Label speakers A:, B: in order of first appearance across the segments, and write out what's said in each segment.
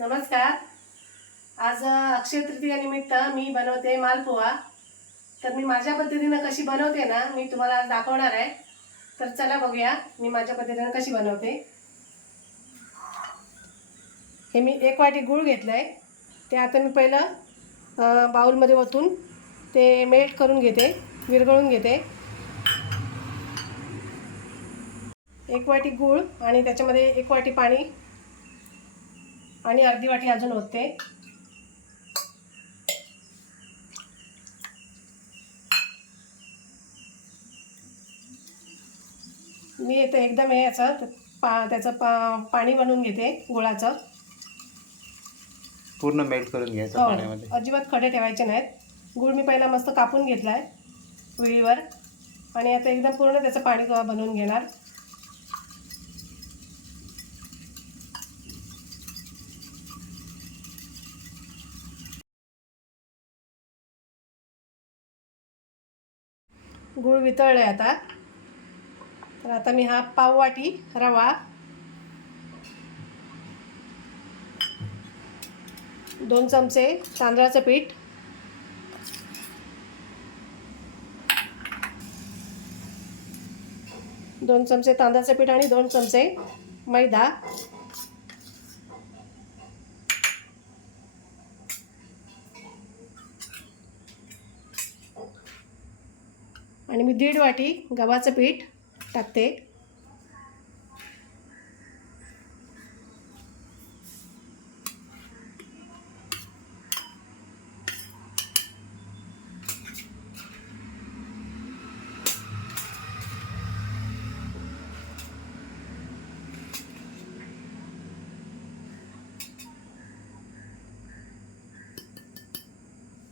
A: नमस्कार. आज अ, अक्षय तृतीयानिमित्त मी बनवते मालपोहा तर मी माझ्या पद्धतीनं कशी बनवते ना मी तुम्हाला आज दाखवणार आहे. तर चला बघूया मी माझ्या पद्धतीनं कशी बनवते. हे मी एक वाटी गूळ घेतलं आहे ते आता मी पहिलं बाऊलमध्ये ओतून ते मेल्ट करून घेते विरघळून घेते. एक वाटी गूळ आणि त्याच्यामध्ये एक वाटी पाणी आणि अर्धी वाटी अजून ओतते. मी इथं एकदम हे याचं पा त्याचं पा पाणी बनवून घेते गुळाचं.
B: पूर्ण मेल्ट करून घ्यायचं
A: हो
B: पाण्यामध्ये.
A: अजिबात खडे ठेवायचे नाहीत. गुळ मी पहिला मस्त कापून घेतला आहे विळीवर. आणि आता एकदम पूर्ण त्याचं पाणी बनवून घेणार. गूळ वितळलं आहे आता. तर आता मी हा पाववाटी रवा दोन चमचे तांदळाचं पीठ दोन चमचे तांदळाचं पीठ आणि दोन चमचे मैदा आणि मी दीड वाटी गव्हाचं पीठ टाकते.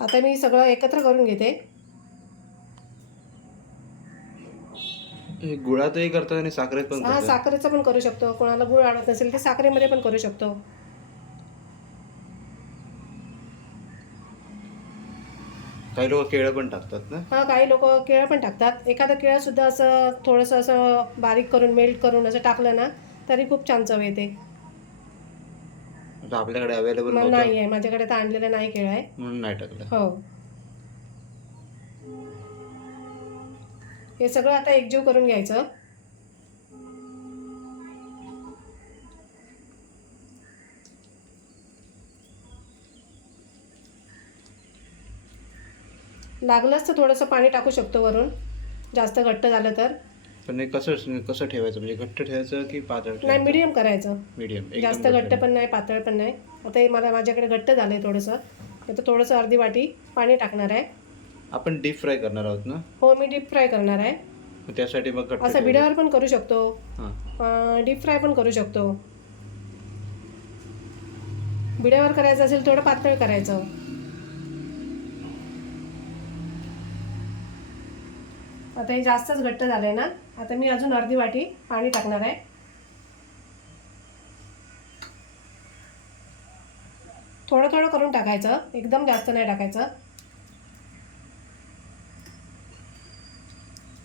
A: आता मी सगळं एकत्र करून घेते.
B: गुळातही करतात आणि साखरेत पण
A: हा
B: करतात
A: साखरेचं पण करू शकतो. कोणाला गुळ आवडत नसेल ते साखरेमध्ये पण करू शकतो.
B: काही लोक केळं पण टाकतात ना?
A: हा काही लोक केळं पण टाकतात. एखादं केळं सुद्धा असं थोडंसं असं बारीक करून मेल्ट करून असं टाकलं ना तरी खूप छान चव येते.
B: आता आपल्याकडे अवेलेबल
A: मग नाही आहे माझ्याकडे तर आणलेलं नाही केळं आहे.
B: म्हणून नाही टाकलं.
A: हो. हे सगळं आता एकजीव करून घ्यायचं. लागलंच तर थोडंसं पाणी टाकू शकतो वरून. जास्त घट्ट झालं तर.
B: पण कसं कसं ठेवायचं? म्हणजे घट्ट ठेवायचं की पातळ
A: नाही मिडियम करायचं.
B: मीडियम
A: जास्त घट्ट पण नाही. पातळ पण नाही. आता हे मला माझ्याकडे घट्ट झालं आहे थोडंसं. आता थोडंसं अर्धी वाटी पाणी टाकणार आहे.
B: आपण डीप फ्राय करणार आहोत ना?
A: हो मी डीप फ्राय करणार आहे.
B: मग त्यासाठी मग
A: असं भिड्यावर पण करू शकतो.
B: हां.
A: डीप फ्राय पण करू शकतो. भिड्यावर करायचं असेल थोडं पातळ करायचं. आता हे जास्तच घट्ट झालंय ना? आता मी अजून अर्धी वाटी पाणी टाकणार आहे. थोडं थोडं करून टाकायचं. एकदम जास्त नाही टाकायचं.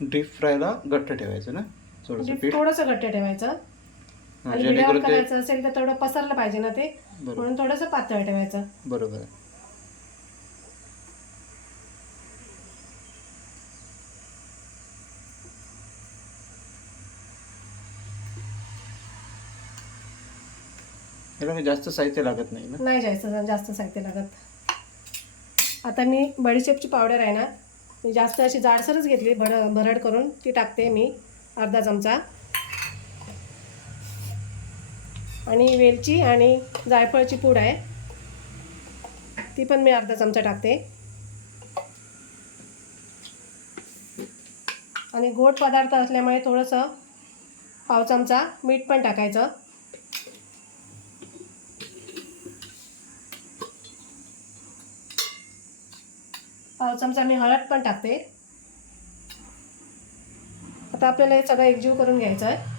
B: डीप फ्रायला घट्ट ठेवायचं ना? थोडंसं
A: डीप
B: पीठ.
A: थोडंसं घट्ट ठेवायचं.
B: हां,
A: आणि
B: ते
A: करायचं असेल तर थोडं पसरलं पाहिजे ना ते.
B: बरोबर.
A: म्हणून थोडंसं पातळ ठेवायचं.
B: बरोबर. आहे याला काही जास्त साहित्य लागत नाही ना?
A: नाही जास्त जास्त साहित्य लागत. आता मी बडीशेपची पावडर आहे ना मी जास्त अशी जाडसरच घेतली भड भरड करून ती टाकते मी अर्धा चमचा. आणि वेलची आणि जायफळची पूड आहे ती पण मी अर्धा चमचा टाकते. आणि गोड पदार्थ असल्यामुळे थोडंसं पाव चमचा मीठ पण टाकायचं. चमचा मी हळद पण टाकते. आता आपल्याला हे सगळं एकजीव करून घ्यायचं आहे.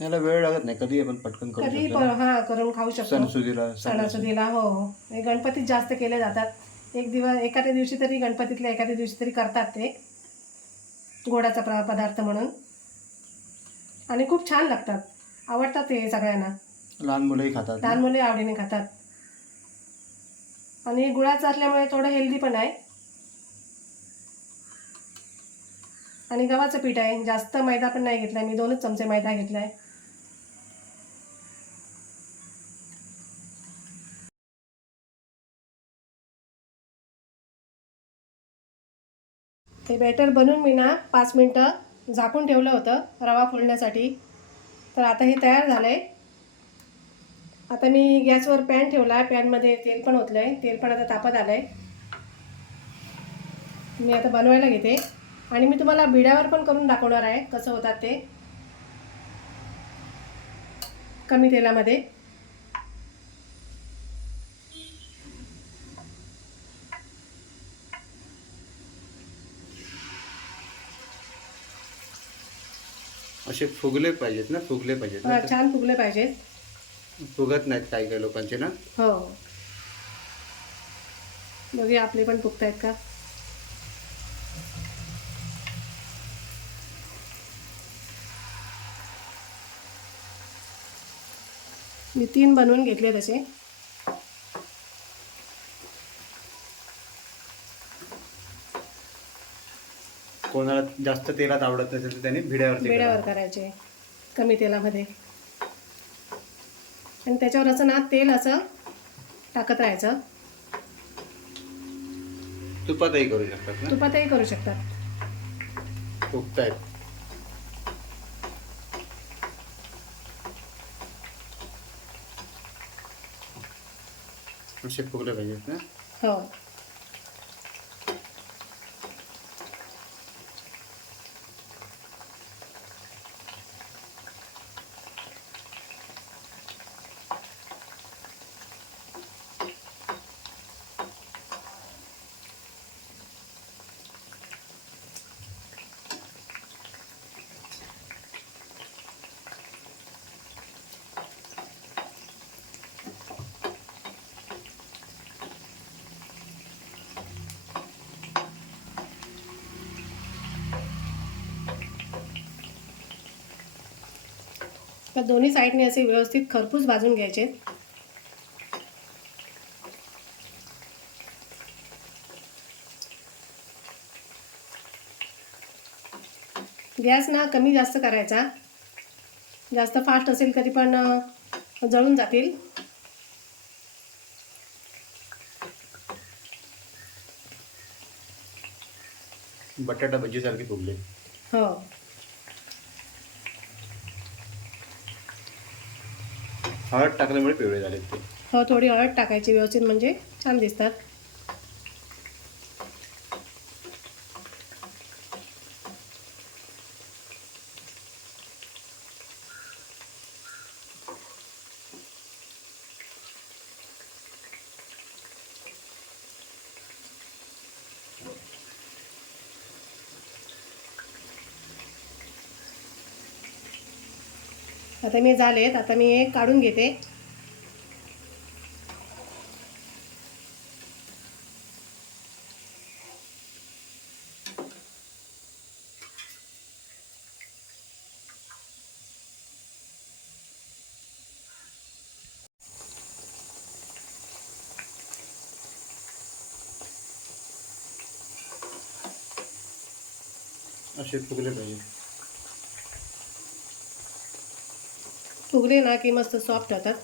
B: याला वेळ लागत नाही. कधी आपण पटकन करू
A: कधी
B: शकतो
A: पण
B: ना.
A: हा करून खाऊ शकतो.
B: सणासुदीला
A: सणासुदीला हो. हे गणपतीत जास्त केले जातात. एक दिवस एखाद्या दिवशी तरी गणपतीतल्या एखाद्या दिवशी तरी करतात ते. गोडाचा प्र- पदार्थ म्हणून. आणि खूप छान लागतात. आवडतात ते सगळ्यांना.
B: लहान मुलंही खातात.
A: लहान मुले आवडीने खातात. आणि गुळाचं असल्यामुळे थोडं हेल्दी पण आहे. आणि गव्हाचं पीठ आहे. जास्त मैदा पण नाही घेतलाय. मी दोनच चमचे मैदा घेतलाय. ते बॅटर बनवून मी ना पाच मिनटं झाकून ठेवलं होतं रवा फुलण्यासाठी तर आता हे तयार झालं आहे आता मी गॅसवर पॅन ठेवला. आहे पॅनमध्ये तेल पण ओतलं आहे तेल पण आता तापत आलं आहे मी आता बनवायला घेते. आणि मी तुम्हाला बिड्यावर पण करून दाखवणार आहे कसं होतात ते. कमी तेलामध्ये.
B: असे फुगले पाहिजेत ना फुगले पाहिजेत ना
A: छान फुगले पाहिजेत.
B: फुगत नाहीत काही काही लोकांचे ना?
A: हो. बघूया आपले पण फुगतायत का? मी तीन बनवून घेतले तसे
B: कोणाला जास्त तेलात आवडत नसेल तर त्यांनी भिड्यावरती
A: बेड्यावर
B: करा.
A: करायचे. कमी तेलामध्ये. आणि त्याच्यावर असं ना तेल असं टाकत राहायचं.
B: तुपातही करू शकतात ना?
A: तुपातही करू शकतात.
B: फुगतायत असे फुगले पाहिजेत ना?
A: हो. तर दोन्ही साईडने असे व्यवस्थित खरपूस भाजून घ्यायचे. गॅस ना कमी जास्त करायचा. जास्त फास्ट असेल तरी पण जळून जातील.
B: बटाटा भजीसारखे फुगले.
A: हो.
B: हळद टाकल्यामुळे पिवळे झाले ते.
A: हो थोडी हळद टाकायची व्यवस्थित म्हणजे छान दिसतात. आता मी झालेत आता मी एक काढून घेते.
B: असे फुगले पाहिजे.
A: फुगले ना की मस्त सॉफ्ट होतात.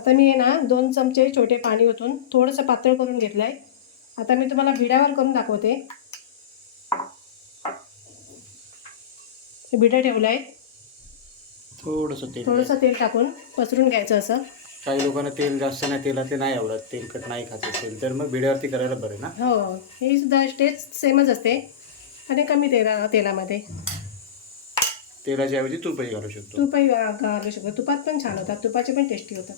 A: आता मी ना दोन चमचे छोटे पाणी ओतून थोडंसं पातळ करून घेतलं आहे आता मी तुम्हाला भिड्यावर करून दाखवते. भिडं ठेवलं आहे
B: थोडंसं तेल
A: थोडंसं तेल टाकून पसरून घ्यायचं असं.
B: काही लोकांना तेल जास्त नाही तेलातले नाही आवडत. तेलकट नाही खात असेल तर मग भिड्यावरती करायला बरं ना?
A: हो ही सुद्धा टेस्ट सेमच असते. आणि कमी तेला तेलामध्ये.
B: तेलाच्या ऐवजी तूपही घालू शकतो.
A: तूपही घालू शकतो. तुपात पण छान होतात. तुपाचे पण टेस्टी होतात.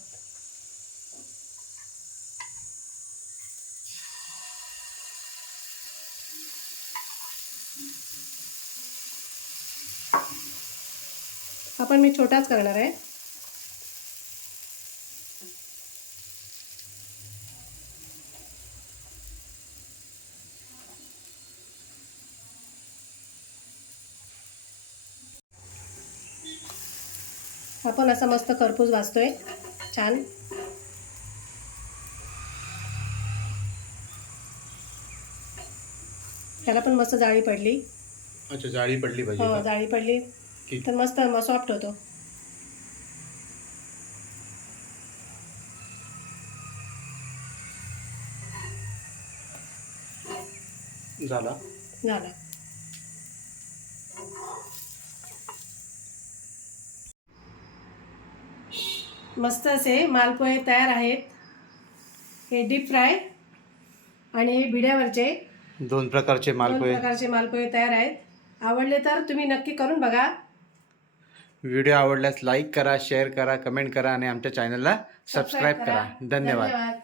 A: आपण मी छोटाच करणार आहे. आपण असा मस्त खरपूस भाजतोय. छान. त्याला पण मस्त जाळी पडली.
B: अच्छा जाळी पडली पाहिजे
A: हो? जाळी पडली. तर मस्त सॉफ्ट होतो.
B: झाला?
A: झाला. मस्त असे मालपोहे तयार आहेत. हे डीप फ्राय आणि हे भिड्यावरचे
B: दोन प्रकारचे
A: दोन
B: मालपोहे.
A: प्रकारचे मालपोहे तयार आहेत. आवडले तर तुम्ही नक्की करून बघा.
B: व्हिडिओ आवडल्यास लाईक करा शेअर करा कमेंट करा आणि आमच्या चॅनलला सबस्क्राईब करा. धन्यवाद.
A: धन्यवाद.